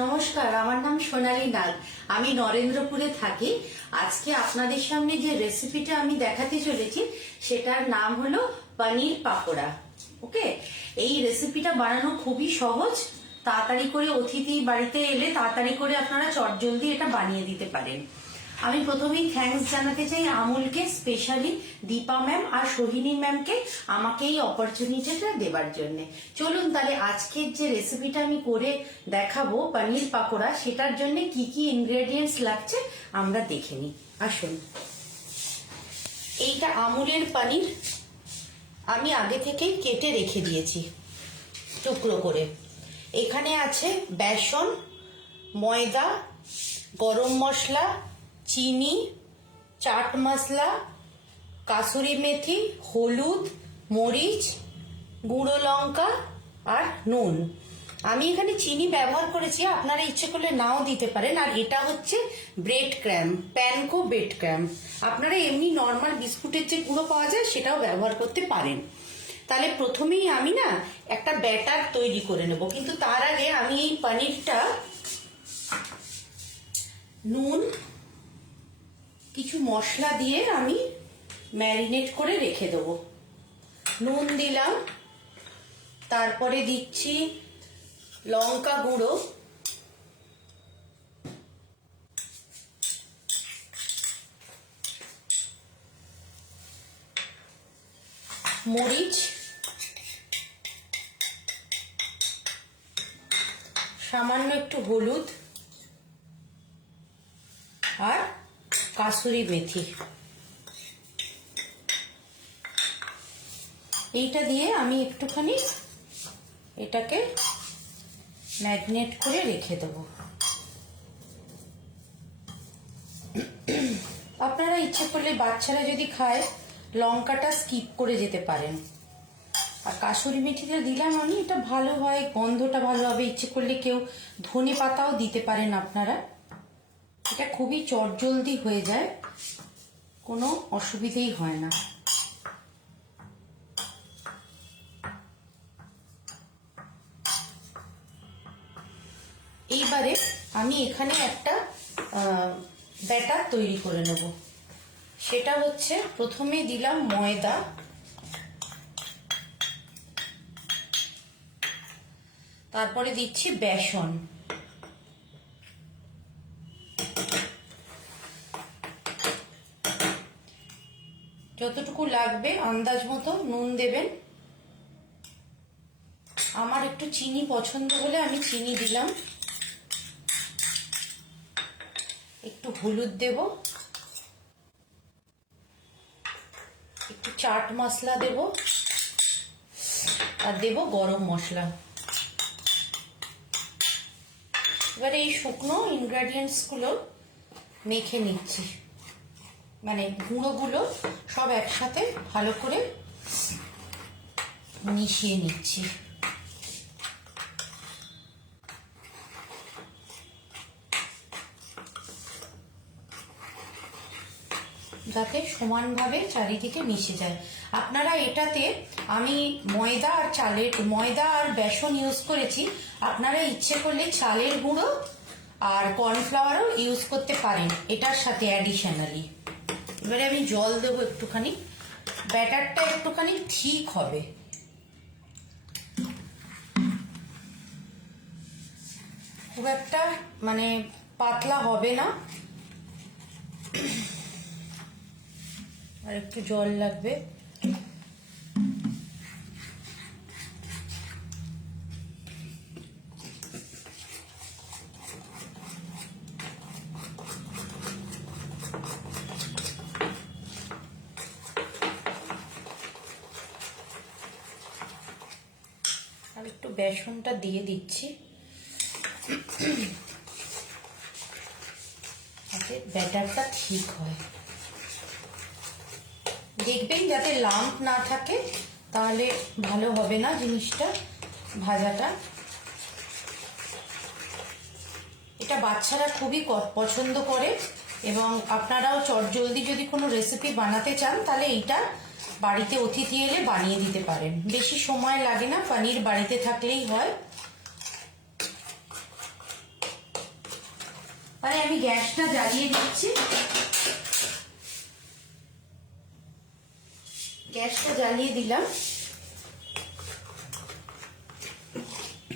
নমস্কার, আমার নাম সোনালী নাগ। আমি নরেন্দ্রপুরে থাকি। আজকে আপনাদের সামনে যে রেসিপিটা আমি দেখাতে চলেছি সেটার নাম হলো পনির পাকোড়া। ওকে, এই রেসিপিটা বানানো খুবই সহজ। তাড়াতাড়ি করে অতিথি বাড়িতে এলে তাড়াতাড়ি করে আপনারা চটজলদি এটা বানিয়ে দিতে পারেন। আমি প্রথমেই থ্যাঙ্কস জানাতে চাই আমুলকে, স্পেশালি দীপা ম্যাম আর সোহিনী ম্যামকে আমাকে এই অপরচুনিটিটা দেবার জন্য। চলুন তাহলে আজকের যে রেসিপিটা আমি করে দেখাবো পনির পাকোড়া, সেটার জন্য কি কি ইনগ্রেডিয়েন্টস লাগছে আমরা দেখে নিই। আসুন, এইটা আমুলের পনির আমি আগে থেকেই কেটে রেখে দিয়েছি টুকরো করে। এখানে আছে বেসন, ময়দা, গরম মশলা, চিনি, চাট মশলা, কাসুরি মেথি, হলুদ, মরিচ, গুঁড়ো লঙ্কা আর নুন। আমি এখানে চিনি ব্যবহার করেছি, আপনারা ইচ্ছে করলে নাও দিতে পারেন। আর এটা হচ্ছে bread crumb, panko bread crumb. আপনারা এমনি নর্মাল বিস্কুটের যে গুঁড়ো পাওয়া যায় সেটাও ব্যবহার করতে পারেন। তাহলে প্রথমেই আমি না একটা ব্যাটার তৈরি করে নেব, কিন্তু তার আগে আমি এই পনিরটা নুন, কিছু মশলা দিয়ে আমি ম্যারিনেট করে রেখে দেবো। নুন দিলাম, তারপরে দিচ্ছি লঙ্কা গুঁড়ো, মরিচ, সামান্য একটু হলুদ আর কাসুরি মেথি। এইটা দিয়ে আমি একটুখানি এটাকে ম্যারিনেট করে রেখে দেব। আপনারা ইচ্ছে করলে বাচ্চারা যদি খায় লঙ্কাটা স্কিপ করে যেতে পারেন। আর কাসুরি মেথিটা দিলাম আমি, এটা ভালো হয়, গন্ধটা ভালো হবে। ইচ্ছে করলে কেউ ধনে পাতাও দিতে পারেন আপনারা। এটা খুবই চটজলদি হয়ে যায়, কোনো অসুবিধেই হয় না। এইবারে আমি এখানে একটা ব্যাটার তৈরি করে নেব। সেটা হচ্ছে প্রথমে দিলাম ময়দা, তারপরে দিচ্ছি বেসন, যতটুকু লাগবে আন্দাজ মতো নুন দেবেন। আমার একটু চিনি পছন্দ বলে আমি চিনি দিলাম। একটু হলুদ দেব, একটু চাট মশলা দেব, আর দেব গরম মশলা। এবারে এই শুকনো ইনগ্রেডিয়েন্টস গুলো মেখে নিচ্ছি, মানে গুঁড়োগুলো সব একসাথে ভালো করে মিশিয়ে নিচ্ছি। যাতে সমানভাবে চারিদিকে মিশে যায়। আপনারা এটাতে আমি ময়দা আর বেসন ইউজ করেছি। আপনারা ইচ্ছে করলে চালের গুঁড়ো আর কর্নফ্লাওয়ারও ইউজ করতে পারেন এটার সাথে অ্যাডিশনালি। এবারে আমি জল দেবো একটুখানি, ব্যাটারটা একটুখানি ঠিক হবে। খুব একটা মানে পাতলা হবে না, আর একটু জল লাগবে। আর একটু বেসনটা দিয়ে দিচ্ছি যাতে ব্যাটারটা ঠিক হয়। দেখবেন যাতে লাম্প না থাকে, তাহলে ভালো হবে না জিনিসটা, ভাজাটা। এটা বাচ্চারা খুবই পছন্দ করে, এবং আপনারাও চটজলদি যদি কোনো রেসিপি বানাতে চান তাহলে এইটা বাড়িতে অতিথি এলে বানিয়ে দিতে পারেন। বেশি সময় লাগে না, পনির বাড়িতে থাকলেই হয়। তাই আমি গ্যাসটা জ্বালিয়ে দিচ্ছি। গ্যাসটা জ্বালিয়ে দিলাম,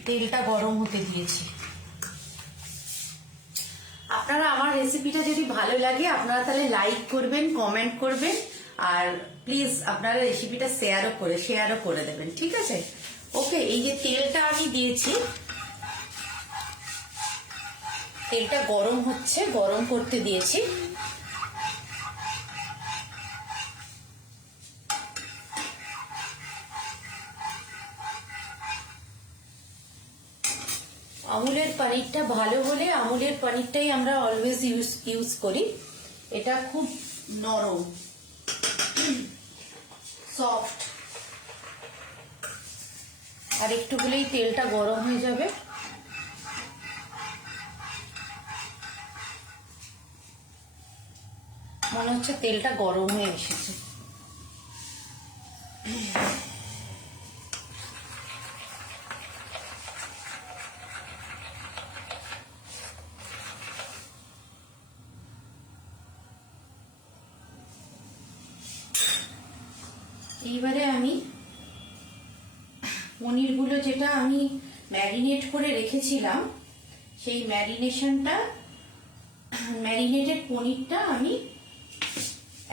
তেলটা গরম হতে দিয়েছি। আপনারা আমার রেসিপিটা যদি ভালো লাগে আপনারা তাহলে লাইক করবেন, কমেন্ট করবেন, আর প্লিজ আপনারা রেসিপিটা শেয়ারও করে দেবেন, ঠিক আছে? ওকে, এই যে তেলটা আমি দিয়েছি, তেলটা গরম হচ্ছে, গরম করতে দিয়েছি। আমুলের পনিরটা ভালো হলে, আমুলের পনিরটাই আমরা অলওয়েজ ইউজ করি। এটা খুব নরম, সফট। আর একটু হলেই তেলটা গরম হয়ে যাবে। মনে হচ্ছে তেলটা গরম হয়ে এসেছে। এইবারে আমি পনিরগুলো যেটা আমি ম্যারিনেট করে রেখেছিলাম, সেই ম্যারিনেটেড পনিরটা আমি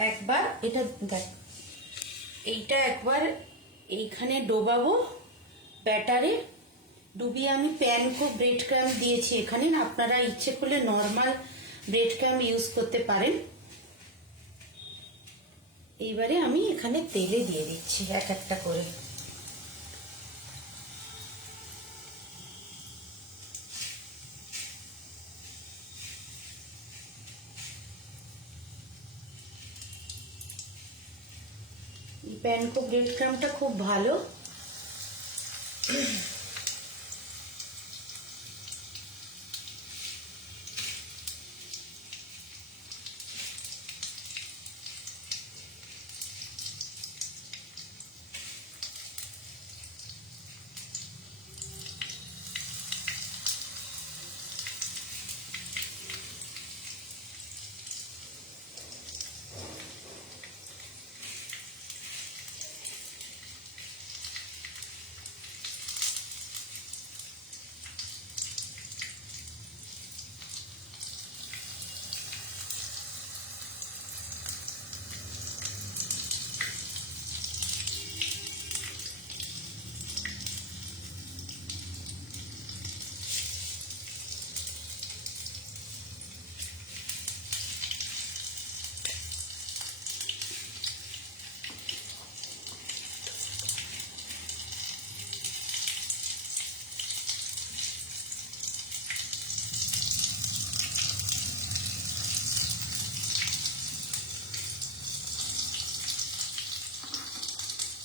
একবার এইটা একবার এইখানে ডোবাবো ব্যাটারে। ডুবিয়ে আমি প্যানকো ব্রেড ক্রাম্ব দিয়েছি এখানে, না আপনারা ইচ্ছে করলে নর্মাল ব্রেড ক্রাম্ব ইউজ করতে পারেন। এইবারে আমি এখানে তেলে দিয়ে দিচ্ছি এক একটা করে। এই প্যানকো ব্রেড ক্রাম্বটা খুব ভালো।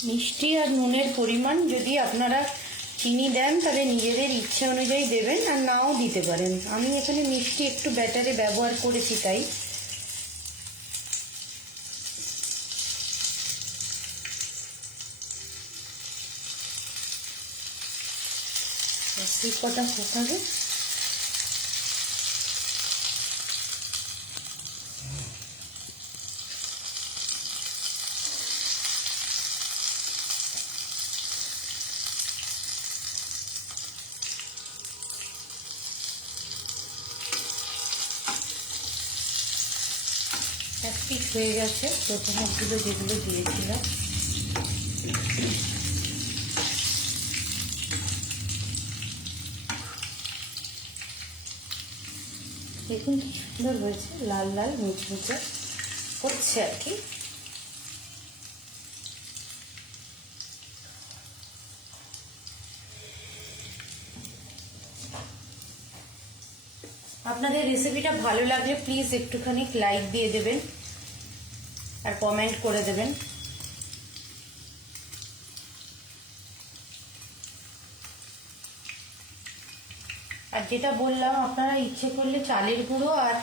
মিষ্টি আর নুনের পরিমাণ যদি আপনারা চিনি দেন তাহলে নিজেদের ইচ্ছা অনুযায়ী দেবেন, আর নাও দিতে পারেন। আমি এখানে মিষ্টি একটু ব্যাটারে ব্যবহার করেছি, তাই কটা ফোটাবে। এক পিস হয়ে গেছে প্রথমগুলো যেগুলো দিয়েছিলাম। দেখুন কি সুন্দর হয়েছে, লাল লাল মুচমুচে হচ্ছে আর কি। আপনাদের রেসিপিটা ভালো লাগলে প্লিজ একটুখানি লাইক দিয়ে দেবেন আর কমেন্ট করে দেবেন। আর যেটা বললাম, আপনারা ইচ্ছে করলে চালের গুঁড়ো আর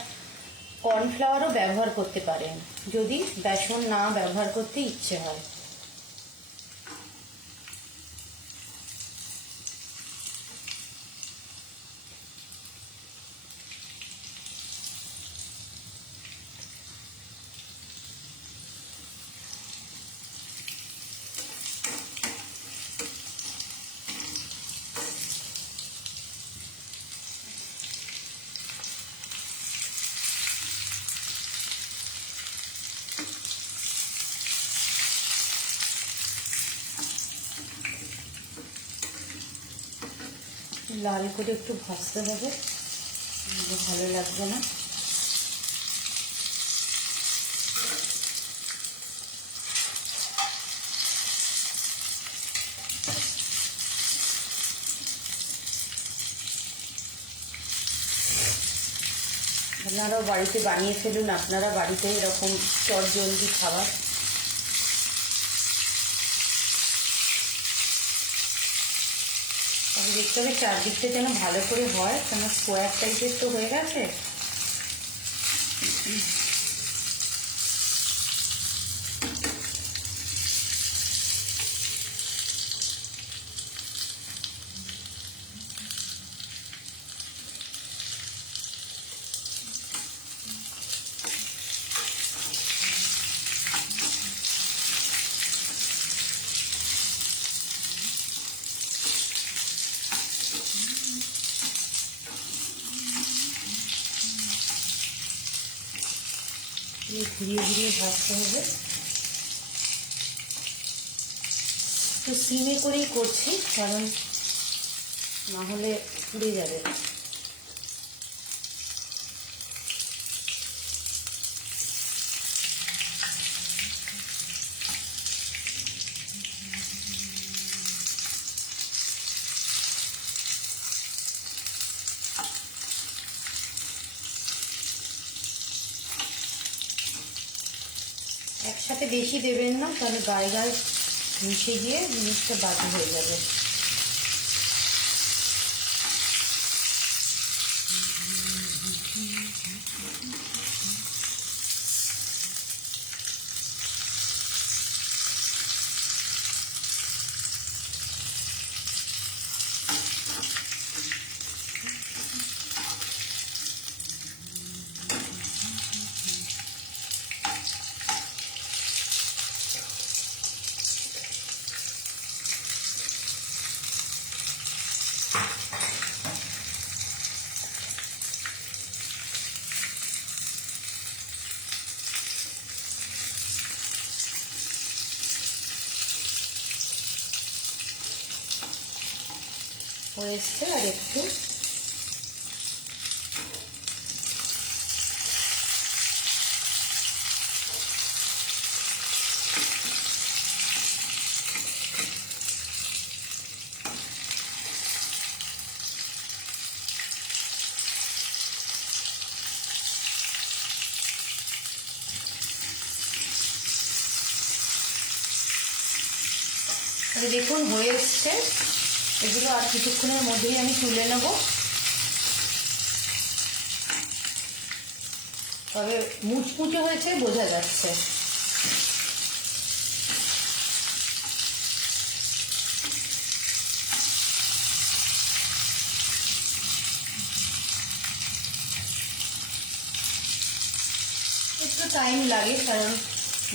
কর্নফ্লাওয়ারও ব্যবহার করতে পারেন যদি বেসন না ব্যবহার করতে ইচ্ছে হয়। লাল করে একটু ভাজতে হবে, ভালো লাগবে না। আপনারাও বাড়িতে বানিয়ে ফেলুন, আপনারা বাড়িতে এরকম চটজলদি খাবার। তবে দেখতে হবে চারদিকটা যেন ভালো করে হয়, কেন স্কোয়ার টাইপের তো হয়ে গেছে। ঘুরিয়ে ঘুরিয়ে ভাজতে হবে। তো সিমে করেই করছি, কারণ না হলে পুড়ে যাবে। একসাথে বেশি দেবেন না, তাহলে গায়ে গায়ে মিশে গিয়ে জিনিসটা বাজে হয়ে যাবে। হয়ে এসছে, আর একটু দেখুন হয়ে এসছে। এগুলো আর কিছুক্ষণের মধ্যেই আমি তুলে নেব। তবে মুচমুচে হয়েছে বোঝা যাচ্ছে। একটু টাইম লাগে, কারণ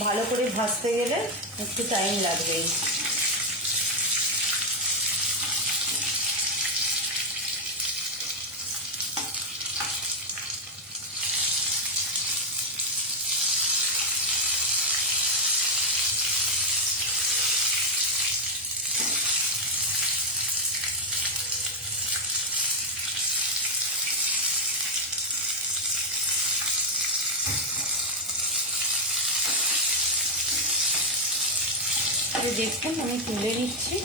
ভালো করে ভাজতে গেলে একটু টাইম লাগবেই। দেখুন আমি তুলে নিচ্ছি।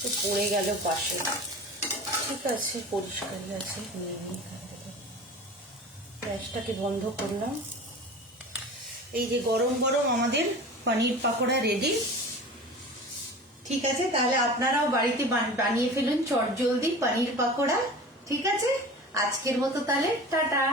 তো পড়ে গেল পাশে, ঠিক আছে, পরিষ্কার আছে, নিয়ে নিই। গ্যাসটাকে বন্ধ করলাম। এই যে গরম গরম আমাদের পনির পাকোড়া রেডি। ঠিক আছে, তাহলে আপনারাও বাড়িতে বানিয়ে ফেলুন চটজলদি পনির পাকোড়া। ঠিক আছে, আজকের মতো তাহলে টাটা।